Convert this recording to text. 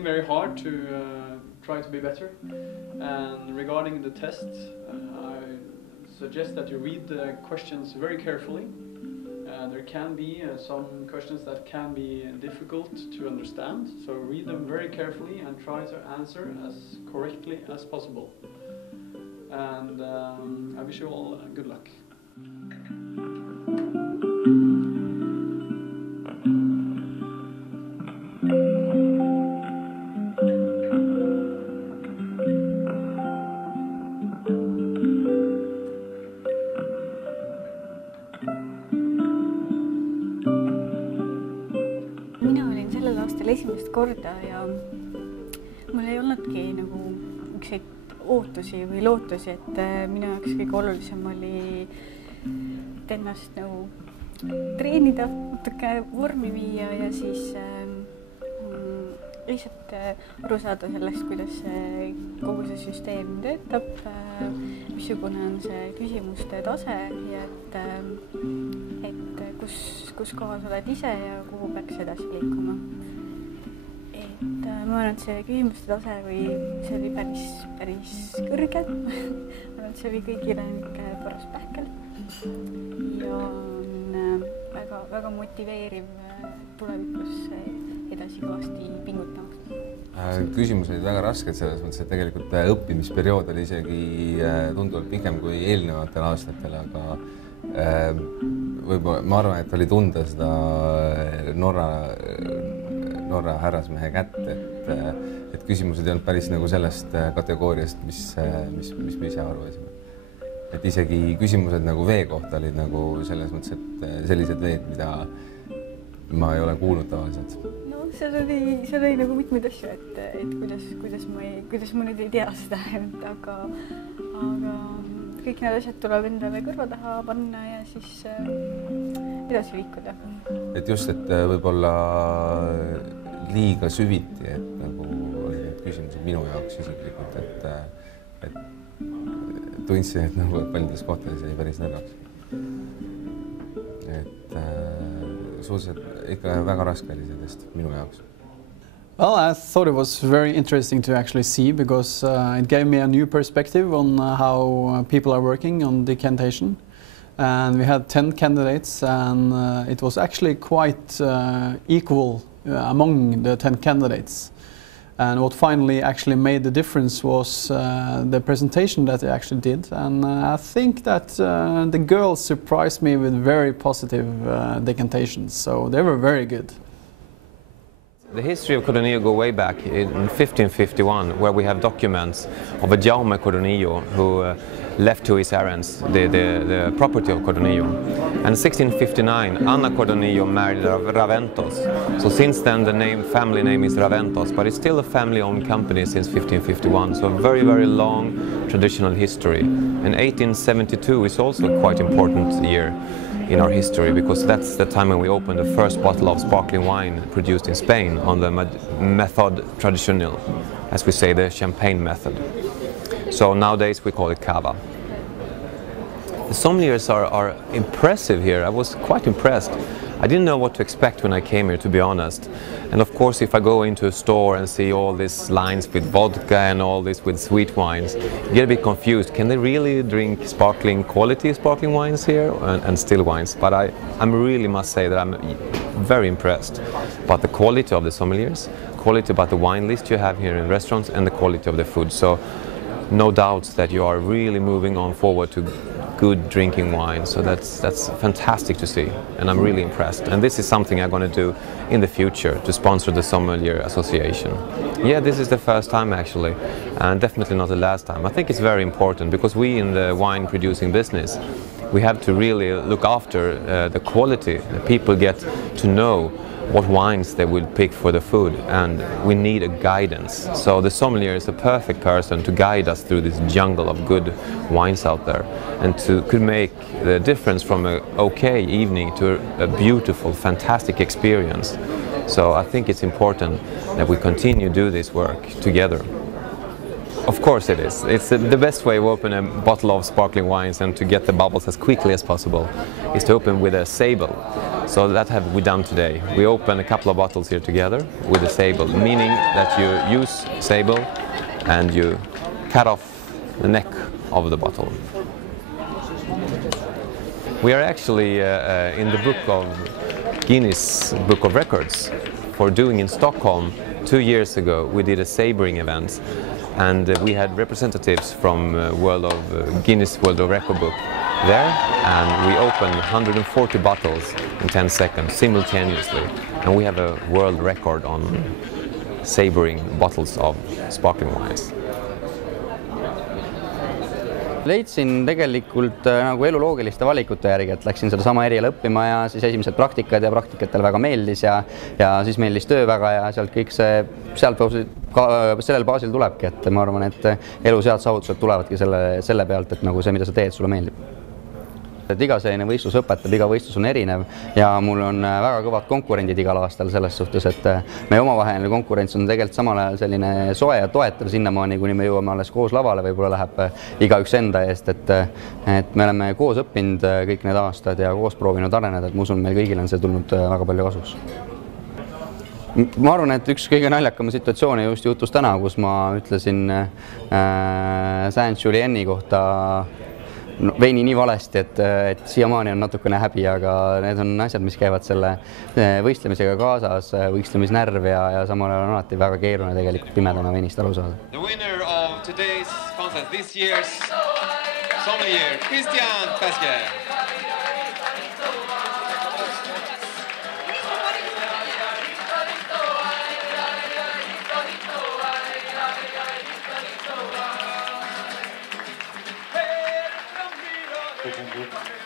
working very hard to try to be better. And regarding the test, I suggest that you read the questions very carefully. There can be some questions that can be difficult to understand, so read them very carefully and try to answer as correctly as possible. And I wish you all good luck. Mina olin sellel aastal esimest korda ja mul ei olnudki nagu ükseid ootusi või lootusi, et minu jaoks kõige olulisem oli ennast nagu treenida, natuke vormi viia ja siis lihtsalt aru saada sellest, kuidas kogu see süsteem töötab, missugune on see küsimuste tase ja et kus kohas oled ise ja kuhu peaks edasi liikuma. Ma arvan, et see küsimuste tase see oli päris kõrge. Ma arvan, et see oli kõigile paras pähkel ja on väga motiveeriv tulevikus edasi kõvasti pingutamaks. Küsimused olid väga rasked selles mõttes, et tegelikult õppimisperiood oli isegi tunduvalt pikem kui eelnevatel aastatel, aga võib-olla ma arvan, et oli tunda seda Norra härrasmehe kätt, et küsimused ei olnud päris nagu sellest kategooriast, mis me ise arvasime. Et isegi küsimused nagu vee kohta olid nagu selles mõttes, et sellised veed, mida ma ei ole kuulnud tavaliselt. No seal oli nagu mitmeid asju, et kuidas ma nüüd ei tea seda, aga kõik need asjad tuleb endale kõrva taha panna ja siis edasi liikuda. Et just, et võib-olla liiga süviti, et nagu oli need küsimused minu jaoks isiklikult, et tundsin, et nagu paljudes kohtades jäi päris nõrgaks. Et suhteliselt ikka väga raske oli sellest minu jaoks. Well, I thought it was very interesting to actually see because it gave me a new perspective on how people are working on decantation. And we had 10 candidates and it was actually quite equal among the 10 candidates. And what finally actually made the difference was the presentation that they actually did. And I think that the girls surprised me with very positive decantations, so they were very good. The history of Codorniu go way back in 1551, where we have documents of a Jaume Codorniu who left to his errands the property of Codorniu. And in 1659, Anna Codorniu married Raventos. So since then, the family name is Raventos, but it's still a family-owned company since 1551. So a very, very long traditional history. And 1872 is also a quite important year in our history, because that's the time when we opened the first bottle of sparkling wine produced in Spain on the method traditional, as we say, the champagne method. So nowadays we call it cava. The sommeliers are impressive here. I was quite impressed. I didn't know what to expect when I came here, to be honest. And of course, if I go into a store and see all these lines with vodka and all this with sweet wines, you get a bit confused. Can they really drink quality sparkling wines here and still wines? But I really must say that I'm very impressed about the quality of the sommeliers, quality about the wine list you have here in restaurants, and the quality of the food. So no doubts that you are really moving on forward to good drinking wine. So that's fantastic to see, and I'm really impressed. And this is something I'm going to do in the future, to sponsor the Sommelier Association. Yeah, this is the first time actually, and definitely not the last time. I think it's very important, because we in the wine producing business, we have to really look after the quality. The people get to know what wines they will pick for the food, and we need a guidance. So the sommelier is a perfect person to guide us through this jungle of good wines out there, and could make the difference from an okay evening to a beautiful, fantastic experience. So I think it's important that we continue to do this work together. Of course it is. It's the best way to open a bottle of sparkling wines and to get the bubbles as quickly as possible is to open with a sable. So that have we done today. We open a couple of bottles here together with a sable, meaning that you use sable and you cut off the neck of the bottle. We are actually in the book of Guinness Book of Records for doing in Stockholm 2 years ago. We did a sabering event, and we had representatives from Guinness World of Record book there, and we opened 140 bottles in 10 seconds simultaneously, and we have a world record on sabering bottles of sparkling wines. Leidsin tegelikult nagu elu loogiliste valikute järgi, et läksin sedasama eriala õppima ja siis esimesed praktikad ja praktikatel väga meeldis ja siis meeldis töö väga ja sealt kõik see sellel baasil tulebki, et ma arvan, et elu sealt saavutused tulevadki selle pealt, et nagu see, mida sa teed, sulle meeldib. Et iga selline võistlus õpetab, iga võistlus on erinev ja mul on väga kõvad konkurendid igal aastal selles suhtes, et meie omavaheline konkurents on tegelikult samal ajal selline soe ja toetav sinnamaani, kuni me jõuame alles koos lavale, võib-olla läheb igaüks enda eest, et me oleme koos õppinud kõik need aastad ja koos proovinud areneda, et ma usun, meil kõigil on see tulnud väga palju kasuks. Ma arvan, et üks kõige naljakama situatsiooni just juhtus täna, kus ma ütlesin Saint-Julien'i kohta veini nii valesti, et siiamaani on natukene häbi, aga need on asjad, mis käivad selle võistlemisega kaasas, võistlemisnärv ja samal ajal on alati väga keeruline tegelikult pimedana veinist aru saada. The winner of today's contest, this year's Sommelier, Christian Paske. Thank you.